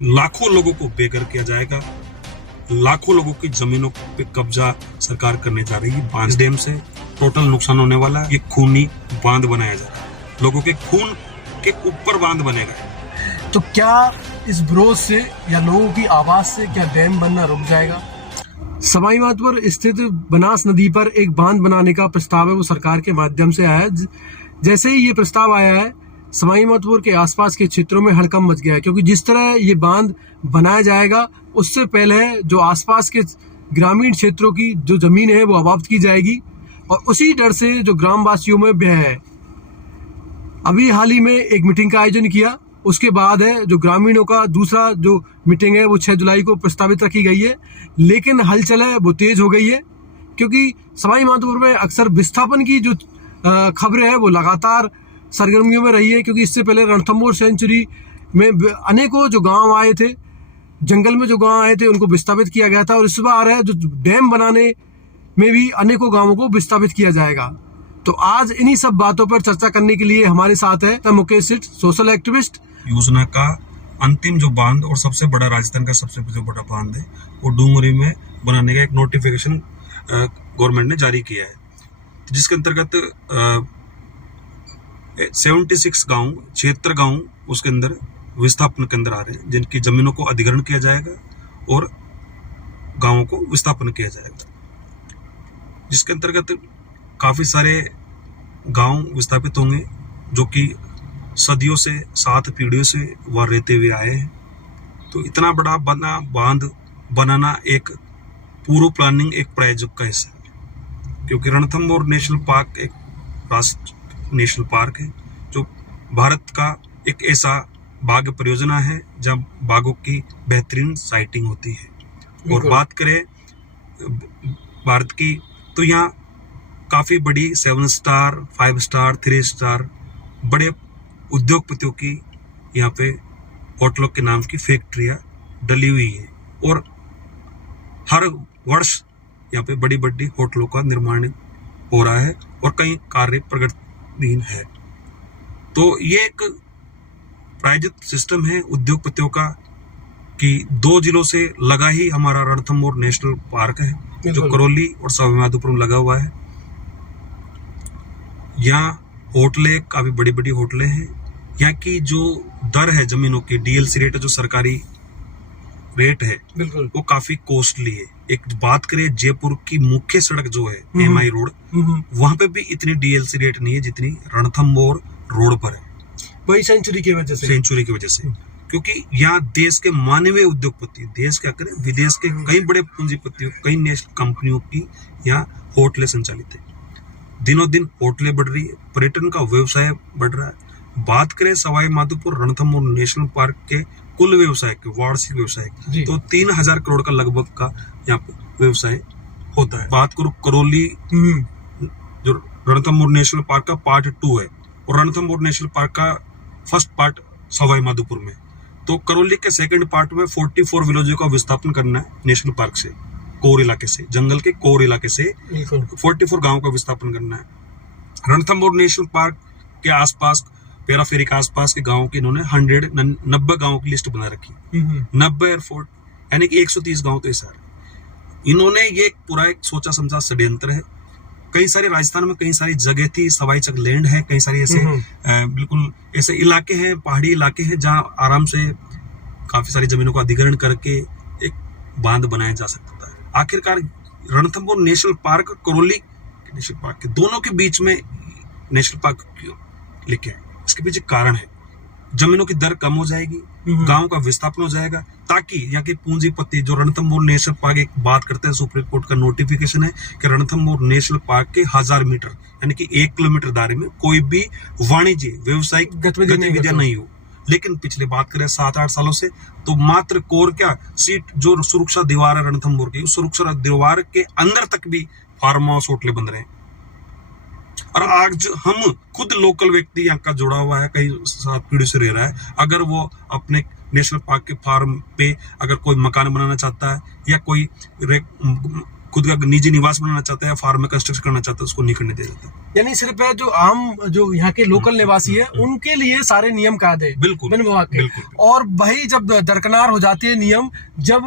लाखों लोगों को बेघर किया जाएगा, लाखों लोगों की जमीनों पे कब्जा सरकार करने जा रही है। बांध डैम से टोटल नुकसान होने वाला है। ये खूनी बांध बनाया जा रहा है, लोगों के खून के ऊपर बांध बनेगा। तो क्या इस विरोध से या लोगों की आवाज से क्या डैम बनना रुक जाएगा? सवाई माधोपुर स्थित बनास नदी पर एक बांध बनाने का प्रस्ताव है, वो सरकार के माध्यम से आया है। जैसे ही ये प्रस्ताव आया है, सवाई माधोपुर के आसपास के क्षेत्रों में हड़कंप मच गया है, क्योंकि जिस तरह ये बांध बनाया जाएगा उससे पहले जो आसपास के ग्रामीण क्षेत्रों की जो जमीन है वो अबाप्त की जाएगी, और उसी डर से जो ग्रामवासियों में भय है। अभी हाल ही में एक मीटिंग का आयोजन किया, उसके बाद है जो ग्रामीणों का दूसरा जो मीटिंग है वो 6 जुलाई को प्रस्तावित रखी गई है, लेकिन हलचल है वो तेज हो गई है, क्योंकि सवाई माधोपुर में अक्सर विस्थापन की जो खबरें है वो लगातार सरगर्मियों में रही है। क्योंकि इससे पहले रणथंभौर सेंचुरी में अनेकों जो गांव आए थे, जंगल में जो गांव आए थे, उनको विस्थापित किया गया था, और इस बार है जो डैम बनाने में भी अनेकों गांवों को विस्थापित किया जाएगा। तो आज इन्हीं सब बातों पर चर्चा करने के लिए हमारे साथ है मुकेश सेठ, सोशल एक्टिविस्ट। योजना का अंतिम जो बांध और सबसे बड़ा राजस्थान का सबसे जो बड़ा बांध है वो डूंगरी में बनाने का एक नोटिफिकेशन गवर्नमेंट ने जारी किया है, जिसके अंतर्गत 76 गांव, 76 गांव उसके अंदर विस्थापन के अंदर आ रहे हैं, जिनकी जमीनों को अधिग्रहण किया जाएगा और गांवों को विस्थापन किया जाएगा, जिसके अंतर्गत काफी सारे गांव विस्थापित होंगे जो कि सदियों से, 7 पीढ़ियों से वह रहते हुए आए हैं। तो इतना बड़ा बांध बनाना एक पूर्व प्लानिंग, एक प्रायोजक का हिस्सा है, क्योंकि रणथंभौर नेशनल पार्क एक राष्ट्रीय नेशनल पार्क है जो भारत का एक ऐसा बाघ परियोजना है जहाँ बाघों की बेहतरीन साइटिंग होती है। और बात करें भारत की, तो यहाँ काफी बड़ी 7 स्टार, 5 स्टार, 3 स्टार बड़े उद्योगपतियों की यहाँ पे होटलों के नाम की फैक्ट्रियां डली हुई है, और हर वर्ष यहाँ पे बड़ी बड़ी होटलों का निर्माण हो रहा है और कई कार्य प्रगतिहीन है। तो ये एक प्रायोजित सिस्टम है उद्योगपतियों का कि 2 जिलों से लगा ही हमारा रणथंभौर नेशनल पार्क है, जो करौली और सवाई माधोपुर में लगा हुआ है। यहाँ होटलें, काफी बड़ी बड़ी होटलें हैं। यहाँ की जो दर है जमीनों की, डीएलसी रेट है, जो सरकारी रेट है, बिल्कुल वो काफी कॉस्टली है। एक बात करें जयपुर की मुख्य सड़क जो है एमआई रोड, वहां पे भी इतनी डीएलसी रेट नहीं है जितनी रणथंभौर रोड पर है, वही सेंचुरी की वजह से। क्योंकि यहाँ देश के माने हुए उद्योगपति, देश क्या करें, विदेश के कई बड़े पूंजीपतियों, कई नेशनल कंपनियों की यहाँ होटलें संचालित है। दिनों दिन होटलें बढ़ रही है, पर्यटन का व्यवसाय बढ़ रहा है। बात करें सवाई माधोपुर रणथंभौर नेशनल पार्क के कुल व्यवसाय के, वार्षिक व्यवसाय के, तो 3000 करोड़ का लगभग का यहाँ पे व्यवसाय होता है। बात करूं करौली, जो रणथंभौर नेशनल पार्क का पार्ट 2 है, और रणथंभौर नेशनल पार्क का फर्स्ट पार्ट सवाई माधोपुर में, तो करौली के सेकंड पार्ट में 44 विलेजों का विस्थापन करना है नेशनल पार्क से, कोर इलाके से, जंगल के कोर इलाके से 44 गांवों का विस्थापन करना है। रणथंभौर नेशनल पार्क के आसपास, पेराफेरी के आसपास के गांवों की इन्होंने 90 गांवों की लिस्ट बना रखी, 90 एयरपोर्ट, यानी कि 130 गांव तो सारे। इन्होंने ये पूरा एक सोचा समझा षड्यंत्र है। कई सारे राजस्थान में कई सारी जगह थी, सवाई चक लैंड है, कई सारे ऐसे बिल्कुल ऐसे इलाके हैं, पहाड़ी इलाके हैं, जहां आराम से काफी सारी जमीनों का अधिग्रहण करके एक बांध बनाया जा सकता था। आखिरकार Ranthambore national park, Karauli national park के दोनों के बीच में नेशनल पार्क क्यों लेके आए? इसके पीछे कारण है, जमीनों की दर कम हो जाएगी, गांव का विस्थापन हो जाएगा, ताकि यहाँ के पूंजीपति जो रणथंभौर नेशनल पार्क एक बात करते हैं, सुप्रीम कोर्ट का नोटिफिकेशन है कि रणथंभौर नेशनल पार्क के 1000 मीटर यानी कि 1 किलोमीटर दायरे में कोई भी वाणिज्य व्यावसायिक गतिविधियां नहीं हो। लेकिन पिछले बात करें 7-8 सालों से, तो मात्र कोर क्या सीट जो सुरक्षा दीवार है रणथंभौर की, उस सुरक्षा दीवार के अंदर तक भी फार्म हाउस होटलें बन रहे हैं। और आज हम खुद लोकल व्यक्ति यहाँ का जुड़ा हुआ है, कई 7 पीढ़ी से रह रहा है, अगर वो अपने नेशनल पार्क के फार्म पे अगर कोई मकान बनाना चाहता है या कोई खुद का निजी निवास बनाना चाहता है या फार्म में कंस्ट्रक्शन करना चाहता है, उसको नहीं करने दिया जाता। यानी सिर्फ जो आम जो यहाँ के लोकल निवासी है उनके लिए सारे नियम कायदे बिल्कुल वन विभाग के, बिल्कुल। और वही जब दरकिनार हो जाती है नियम, जब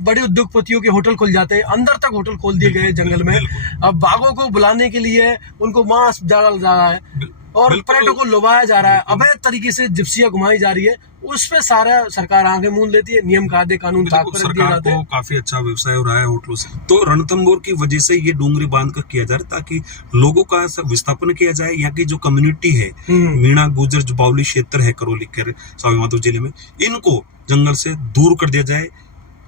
बड़े उद्योगपतियों के होटल खुल जाते हैं, अंदर तक होटल खोल दिए गए जंगल में, अब बाघों को बुलाने के लिए उनको मांस डाला जा रहा है और पर्यटकों को लुभाया जा रहा है, अवैध तरीके से जिप्सियां घुमाई जा रही है, उस पे सारा सरकार आंखें मूंद लेती है, नियम कायदे कानून ताक पर रख दिए सरकार जाते को हैं। काफी अच्छा व्यवसाय हो रहा है होटलों से। तो रणथंभौर की वजह से ये डूंगरी बांध कर किया जा रहा है ताकि लोगों का विस्थापन किया जाए। यहाँ की जो कम्युनिटी है, मीणा गुर्जर जो बावली क्षेत्र है करौली के सवाईमाधोपुर जिले में, इनको जंगल से दूर कर दिया जाए।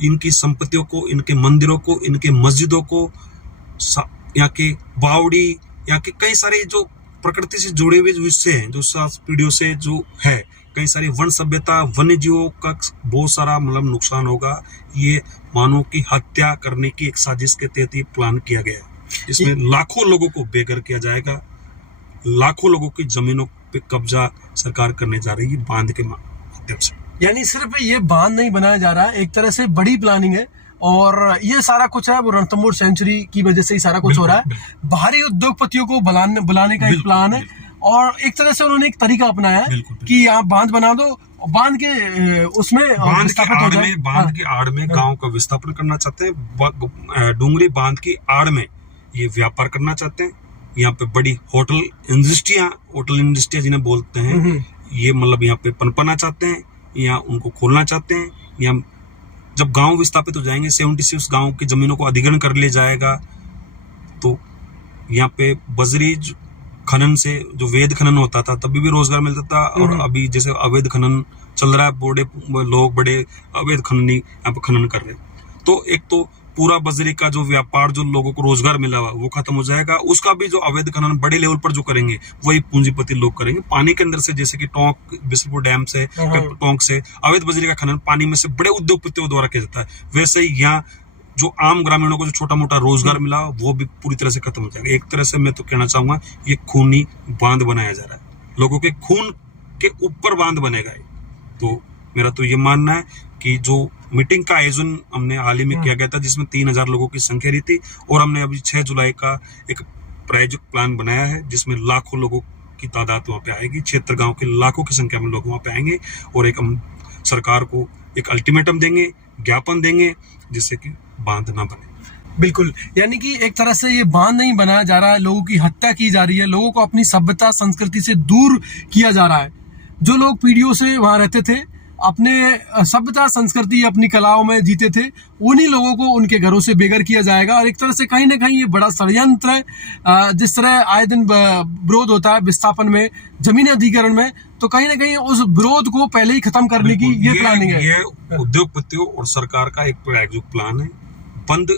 इनकी संपत्तियों को, इनके मंदिरों को, इनके मस्जिदों को, यहाँ के बावड़ी, यहाँ के कई सारे जो प्रकृति से जुड़े हुए हिस्से हैं, जो 7 पीढ़ियों से जो है, कई सारी वन सभ्यता, वन्य जीवों का बहुत सारा मतलब नुकसान होगा। ये मानव की हत्या करने की एक साजिश के तहत ये प्लान किया गया है। इसमें लाखों लोगों को बेघर किया जाएगा, लाखों लोगों की जमीनों पे कब्जा सरकार करने जा रही है बांध के माध्यम से। यानी सिर्फ ये बांध नहीं बनाया जा रहा है, एक तरह से बड़ी प्लानिंग है, और ये सारा कुछ है वो रणथंभौर सेंचुरी की वजह से ही सारा कुछ हो रहा है। बाहरी उद्योगपतियों को बुलाने का एक प्लान है, और एक तरह से उन्होंने एक तरीका अपनाया है कि यहाँ बांध बना दो, बांध के उसमें बांध की आड़ में गांव का विस्थापन करना चाहते हैं। डूंगरी बांध की आड़ में ये व्यापार करना चाहते हैं। यहाँ पे बड़ी होटल इंडस्ट्रियां जिन्हें बोलते हैं, ये मतलब यहाँ पे पनपना चाहते हैं, यहाँ उनको खोलना चाहते हैं। यहाँ जब गांव विस्थापित हो जाएंगे, 76 गांव की जमीनों को अधिग्रहण कर लिया जाएगा, तो यहाँ पे बजरी खनन से जो वेद खनन होता था तभी भी रोजगार मिलता था, और अभी जैसे अवैध खनन चल रहा है, बड़े अवैध खननी यहाँ पे खनन कर रहे हैं। तो एक तो पूरा बजरी का जो व्यापार, जो लोगों को रोजगार मिला हुआ, वो खत्म हो जाएगा। उसका भी जो अवैध खनन बड़े लेवल पर जो करेंगे वही पूंजीपति लोग करेंगे। पानी के अंदर से, जैसे कि टोंक बिसलपुर डैम से, टोंक से अवैध बजरी का खनन पानी में से बड़े उद्योगपतियों द्वारा किया जाता है। वैसे ही यहाँ जो आम ग्रामीणों को जो छोटा मोटा रोजगार मिला वो भी पूरी तरह से खत्म हो जाएगा। एक तरह से मैं तो कहना चाहूंगा ये खूनी बांध बनाया जा रहा है, लोगों के खून के ऊपर बांध बनेगा। तो मेरा तो ये मानना है कि जो मीटिंग का आयोजन हमने हाल ही में किया गया था, जिसमें 3000 लोगों की संख्या रही थी, और हमने अभी 6 जुलाई का एक प्रायोजिक प्लान बनाया है जिसमें लाखों लोगों की तादाद वहाँ पे आएगी। क्षेत्र गांव के लाखों की संख्या में लोग वहाँ पे आएंगे, और एक हम सरकार को एक अल्टीमेटम देंगे, ज्ञापन देंगे, जिससे कि बांध ना बने। बिल्कुल, यानी कि एक तरह से ये बांध नहीं बनाया जा रहा है, लोगों की हत्या की जा रही है, लोगों को अपनी सभ्यता संस्कृति से दूर किया जा रहा है। जो लोग पीढ़ियों से वहां रहते थे, अपने सभ्यता संस्कृति अपनी कलाओं में जीते थे, उन्हीं लोगों को उनके घरों से बेघर किया जाएगा। और एक तरह से कहीं ना कहीं ये बड़ा षड्यंत्र है। जिस तरह आए दिन विरोध होता है विस्थापन में, जमीन अधिग्रहण में, तो कहीं ना कहीं उस विरोध को पहले ही खत्म करने की ये प्लानिंग है। ये उद्योगपतियों और सरकार का एक प्रायोजिक प्लान है। बंद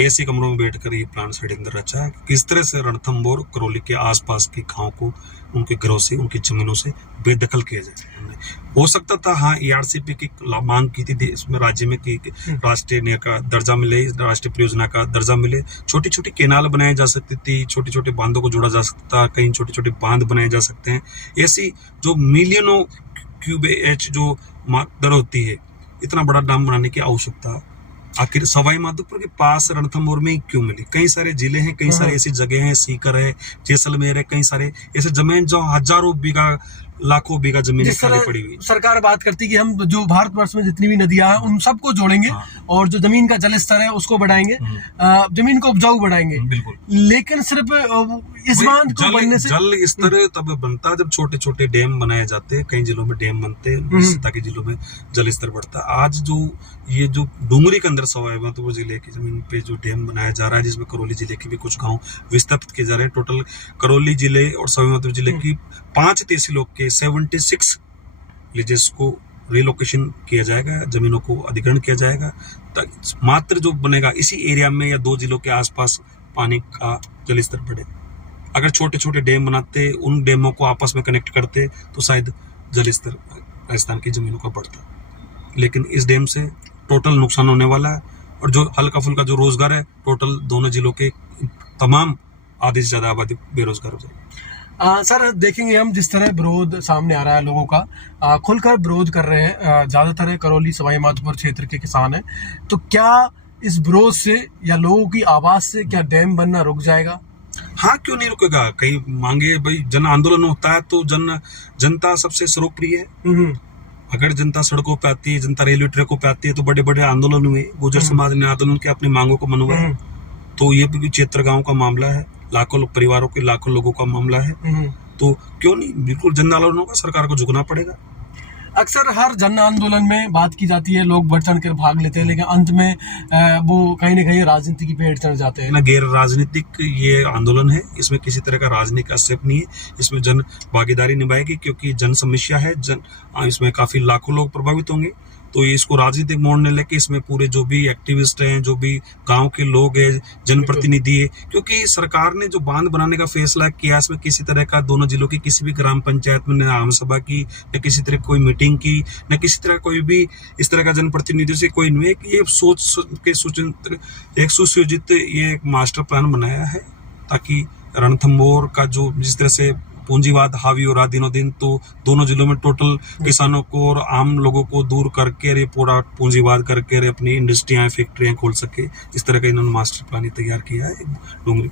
ऐसे कमरों में बैठकर ये प्लान षड्यंत्र रचा है किस तरह से रणथंभौर करौली के आसपास के गांव को उनके घरों से, उनकी जमीनों से बेदखल किया जाए। हो सकता था हाँ ERCP की मांग की थी इसमें राज्य में कि राष्ट्रीय का दर्जा मिले, राष्ट्रीय परियोजना का दर्जा मिले, छोटी छोटी केनाल बनाई जा सकती थी, छोटे छोटे बांधों को जोड़ा जा सकता था, कहीं छोटे छोटे बांध बनाए जा सकते हैं। ऐसी जो मिलियनों क्यूबीएच जो दर होती है, इतना बड़ा डैम बनाने की आवश्यकता आखिर सवाई माधोपुर के पास रणथंभौर में क्यों मिली? कई सारे जिले हैं, कई सारे ऐसी जगह हैं, सीकर है, जैसलमेर है, कई सारे ऐसे जमीन जो हजारों बीघा, लाखों बीघा जमीन खाली पड़ी हुई। सरकार बात करती कि हम जो भारतवर्ष में जितनी भी नदियां हैं उन सबको जोड़ेंगे, और जो जमीन का जल स्तर है उसको बढ़ाएंगे, जमीन को उपजाऊ बढ़ाएंगे। लेकिन सिर्फ इस बांध को बनने से जल स्तर तब बनता है जब छोटे छोटे डैम बनाए जाते हैं। कई जिलों में डैम बनते हैं ताकि जिलों में जल स्तर बढ़ता है। आज जो ये जो डूंगरी के अंदर सवाई माधोपुर जिले की जमीन पे जो डैम बनाया जा रहा है, जिसमें करौली जिले के भी कुछ गांव विस्थापित किए जा रहे हैं। टोटल करौली जिले और सवाई माधोपुर जिले की 5 तहसीलों के 76 विलेजेस को रिलोकेशन किया जाएगा, जमीनों को अधिग्रहण किया जाएगा। मात्र जो बनेगा इसी एरिया में या 2 जिलों के आसपास पानी का जल स्तर बढ़े। अगर छोटे छोटे डैम बनाते, उन डैमों को आपस में कनेक्ट करते, तो शायद जल स्तर राजस्थान की जमीनों का बढ़ता। लेकिन इस डैम से टोटल नुकसान होने वाला है, और जो हल्का फुल्का जो रोजगार है, टोटल दोनों जिलों के तमाम आधे से ज्यादा आबादी बेरोजगार हो जाएगी। सर देखेंगे हम जिस तरह विरोध सामने आ रहा है, लोगों का खुलकर विरोध कर रहे हैं, ज्यादातर करौली सवाई माधोपुर क्षेत्र के किसान हैं, तो क्या इस विरोध से या लोगों की आवाज से क्या डैम बनना रुक जाएगा? हाँ, क्यों नहीं रुकेगा? कहीं मांगे भाई, जन आंदोलन होता है तो जनता सबसे सर्वप्रिय है। अगर जनता सड़कों पे आती है, जनता रेलवे ट्रैकों पे आती है, तो बड़े बड़े आंदोलन हुए, गुर्जर समाज ने आंदोलन के अपनी मांगों को मनवाया। तो ये भी क्षेत्र गांव का मामला है, लाखों परिवारों के, लाखों लोगों का मामला है। तो क्यों नहीं, बिल्कुल जन आंदोलन होगा, सरकार को झुकना पड़ेगा। अक्सर हर जन आंदोलन में बात की जाती है, लोग बढ़ चढ़ कर भाग लेते हैं, लेकिन अंत में वो कहीं ना कहीं राजनीति की भेंट चढ़ जाते हैं। ना, गैर राजनीतिक ये आंदोलन है, इसमें किसी तरह का राजनीतिक हस्तक्षेप नहीं है। इसमें जन भागीदारी निभाएगी, क्योंकि जन समस्या है, इसमें काफी लाखों लोग प्रभावित होंगे। तो इसको राजनीतिक मोड़ ने लेके इसमें पूरे जो भी एक्टिविस्ट हैं, जो भी गांव के लोग हैं, जनप्रतिनिधि है, क्योंकि सरकार ने जो बांध बनाने का फैसला किया, इसमें किसी तरह का दोनों जिलों की किसी भी ग्राम पंचायत में न आम सभा की, न किसी तरह कोई मीटिंग की, न किसी तरह कोई भी इस तरह का जनप्रतिनिधियों से कोई नहीं है कि ये सोच के एक सुयोजित ये एक मास्टर प्लान बनाया है, ताकि रणथंभौर का जो जिस तरह से पूंजीवाद हावी हो रहा दिनों दिन, तो दोनों जिलों में टोटल किसानों को और आम लोगों को दूर करके रे पूरा पूंजीवाद करके अपनी इंडस्ट्रियां, फैक्ट्रियां खोल सके, इस तरह का इन्होंने मास्टर प्लान तैयार किया है डोंगरी,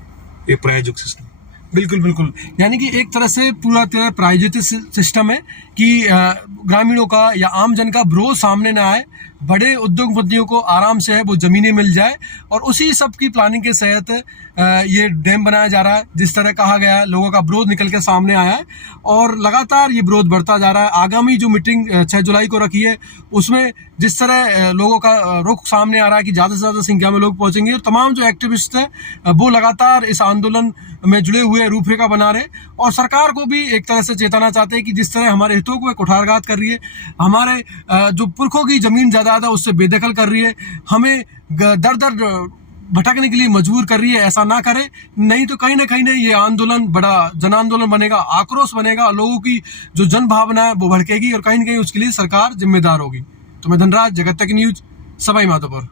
ये प्रायोजित सिस्टम। बिल्कुल बिल्कुल, यानी कि एक तरह से पूरा तरह प्रायोजित सिस्टम है कि ग्रामीणों का या आम जन का विरोध सामने ना आए, बड़े उद्योगपतियों को आराम से है वो जमीनें मिल जाए, और उसी सब की प्लानिंग के तहत ये डैम बनाया जा रहा है। जिस तरह कहा गया है, लोगों का विरोध निकल के सामने आया है और लगातार ये विरोध बढ़ता जा रहा है। आगामी जो मीटिंग 6 जुलाई को रखी है, उसमें जिस तरह लोगों का रुख सामने आ रहा है कि ज़्यादा से ज़्यादा संख्या में लोग पहुंचेंगे, और तमाम जो एक्टिविस्ट हैं वो लगातार इस आंदोलन में जुड़े हुए रूपरेखा बना रहे, और सरकार को भी एक तरह से चेताना चाहते हैं कि जिस तरह हमारे हितों को कुठाराघात कर रही है, हमारे जो पुरखों की जमीन जायदाद है उससे बेदखल कर रही है, हमें दर दर भटकने के लिए मजबूर कर रही है, ऐसा ना करे। नहीं तो कहीं ना कहीं ये आंदोलन बड़ा जन आंदोलन बनेगा, आक्रोश बनेगा, लोगों की जो जन भावना है वो भड़केगी, और कहीं ना कहीं उसके लिए सरकार जिम्मेदार होगी। तो मैं धनराज, जगत तक न्यूज, सवाई माधोपुर।